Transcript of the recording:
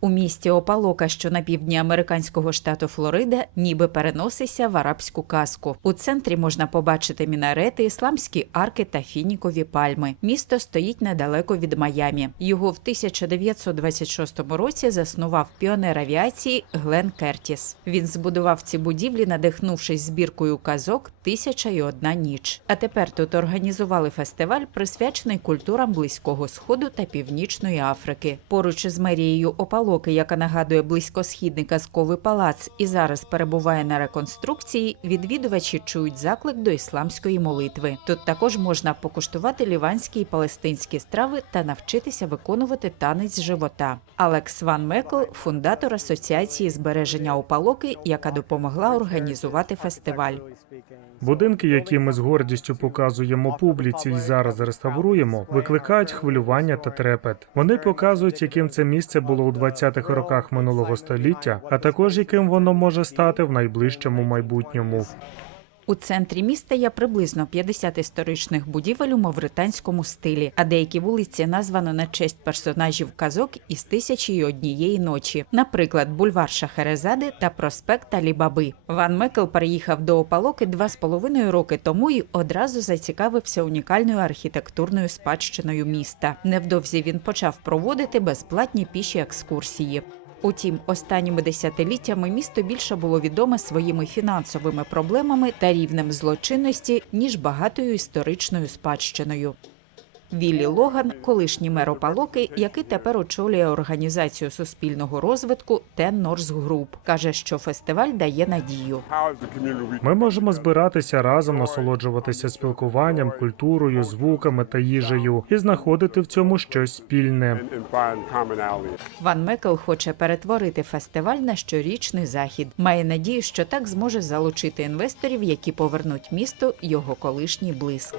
У місті Опалока, що на півдні американського штату Флорида, ніби переносися в арабську казку. У центрі можна побачити мінарети, ісламські арки та фінікові пальми. Місто стоїть недалеко від Майамі. Його в 1926 році заснував піонер авіації Глен Кертіс. Він збудував ці будівлі, надихнувшись збіркою казок Тисяча і одна ніч. А тепер тут організували фестиваль, присвячений культурам Близького Сходу та Північної Африки. Поруч із мерією Опалоки, яка нагадує близькосхідний казковий палац і зараз перебуває на реконструкції, відвідувачі чують заклик до ісламської молитви. Тут також можна покуштувати ліванські і палестинські страви та навчитися виконувати танець живота. Алекс Ван Мекл, фундатор асоціації збереження Опалоки, яка допомогла організувати фестиваль. Будинки, які ми з гордістю показуємо публіці і зараз реставруємо, викликають хвилювання та трепет. Вони показують, яким це місце було у 20-х роках минулого століття, а також яким воно може стати в найближчому майбутньому. У центрі міста є приблизно 50 історичних будівель у мавританському стилі, а деякі вулиці названо на честь персонажів казок із тисячі і однієї ночі, наприклад, бульвар Шахерезади та проспект Алібаби. Ван Мекл переїхав до Опалоки два з половиною роки тому і одразу зацікавився унікальною архітектурною спадщиною міста. Невдовзі він почав проводити безплатні піші екскурсії. Утім, останніми десятиліттями місто більше було відоме своїми фінансовими проблемами та рівнем злочинності, ніж багатою історичною спадщиною. Віллі Логан, колишній мер Опалоки, який тепер очолює організацію суспільного розвитку Ten North Group, каже, що фестиваль дає надію. Ми можемо збиратися разом, насолоджуватися спілкуванням, культурою, звуками та їжею і знаходити в цьому щось спільне. Ван Мекл хоче перетворити фестиваль на щорічний захід. Має надію, що так зможе залучити інвесторів, які повернуть місту його колишній блиск.